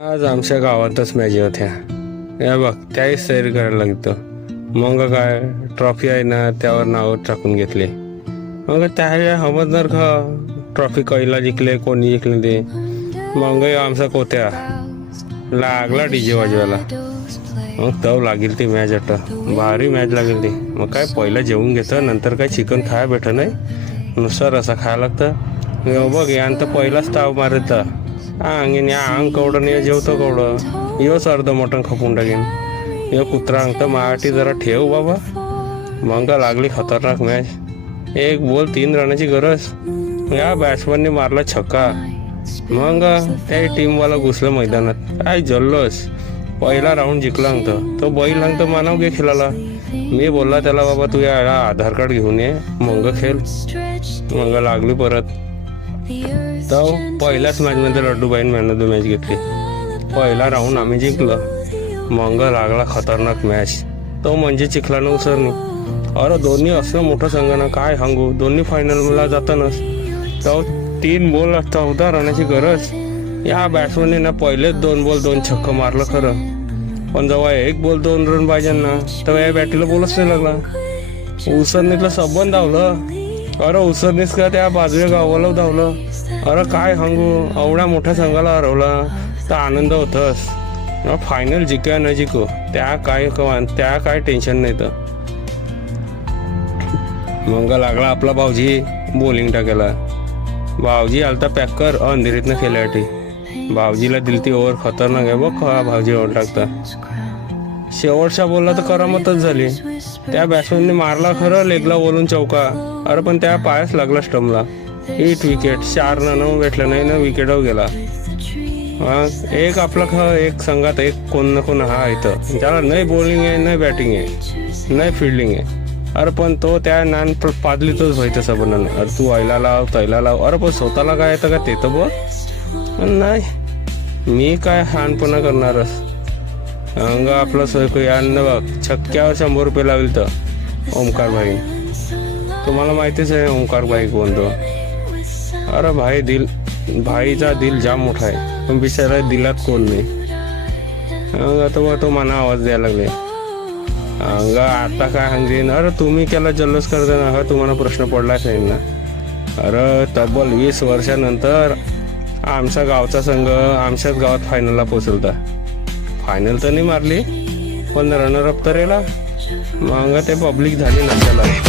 आज आमच्या गावातच मॅच होत्या. या बघ त्याही सैर करायला लागतं. मग काय ट्रॉफी आहे ना त्यावर नाव टाकून घेतले. मग त्या समजणार का ट्रॉफी कैला जिंकले कोणी जिंकले ते. मग आमचा कोत्या लागला डीजे वाजवायला. मग तव लागेल ती मॅच आता भारी मॅच लागेल ती. मग काय पहिला जेवून घेतं नंतर काय चिकन खायला भेटत नाही नुसार रसा खायला लागतं. बघ यान तर पहिलाच ताव मारत अंगीन या अंग कवडं नाही जेवतो कवडं योच अर्ध मटण खपून टाकेन. यो कुत्रा अंग तर मराठी जरा ठेव बाबा. मग लागली खतरनाक मॅच. 1 बॉल 3 रनाची गरज. या बॅट्समनने मारला छक्का. मग त्या टीमवाला घुसलं मैदानात. काय जल्लोष. पहिला राऊंड जिंकला अंगतं तो बैल अंग तर मानव घे खेळाला. मी बोलला त्याला बाबा तू या आधार कार्ड घेऊन ये मग खेळ. मग लागली परत. तर पहिल्याच मॅचमध्ये लड्डूबाईन मॅन ऑफ द मॅच घेतली. पहिला राऊंड आम्ही जिंकलो. मग लागला खतरनाक मॅच. तो म्हणजे चिखलानं उसरणी. अरे दोन्ही असं मोठं संघ ना काय सांगू. दोन्ही फायनलला जातानाच तो 3 बॉल 14 रनाची गरज. या बॅट्समनने ना पहिलेच 2 बॉल 2 छक्का मारलं खरं. पण जेव्हा 1 बॉल 2 रन पाहिजे ना तेव्हा या बॅटीला बॉलच नाही लागला. उसरणीतलं सबंध धावलं. अरे उसरणीच का त्या बाजूच्या गावाला धावलं. अरे काय सांगू एवढ्या मोठ्या संघाला हरवला तर आनंद होतच. फायनल जिंका न जिंकू त्या काय टेन्शन नाही. तर मग लागला आपला भाऊजी बॉलिंग टाकायला. भाऊजी आलता पॅकर अंधेरीतनं खेळण्यासाठी. भाऊजीला दिली ती ओव्हर खतरनाक आहे बघ. भाऊजी ओव्हर टाकता शेवटच्या बॉलला तर करामतच झाली. त्या बॅट्समॅनने मारला खरं लेगला बोलून चौका. अरे पण त्या पायाच लागला स्टंपला. 8 विकेट 4 रन भेटलं नाही ना विकेटवर गेला. एक आपला एक संघात एक कोण ना कोण हा इथं ज्याला नाही बॉलिंग आहे नाही बॅटिंग आहे नाही फिल्डिंग आहे. अरे पण तो त्या नान पादलीतच व्हायचं सबन. अरे तू आईला लाव तैला लाव. अरे पण स्वतःला काय येतं का ते तर बघ. नाही मी काय हानपणा करणारच. अंग आपलं सोय अन्न बघ छक्क्यावर 100 रुपये लावले तर ओमकार भाई. तुम्हाला माहितीच आहे ओमकार भाई कोण तो. अरे भाईचा दिल जाम मोठा आहे पण बिचारा दिलात कोण नाही. आता तो मना आवाज द्यायला लागले. अंग आता काय सांगेन. अरे तुम्ही केला जल्लोष करता ना हा तुम्हाला प्रश्न पडलाच आहे ना. अरे तब्बल 20 वर्षानंतर आमच्या गावचा संघ आमच्याच गावात फायनलला पोचलता. फायनल तर नाही मारली पण रनर अप तर रेला. मग ते पब्लिक झाली नसल्याला.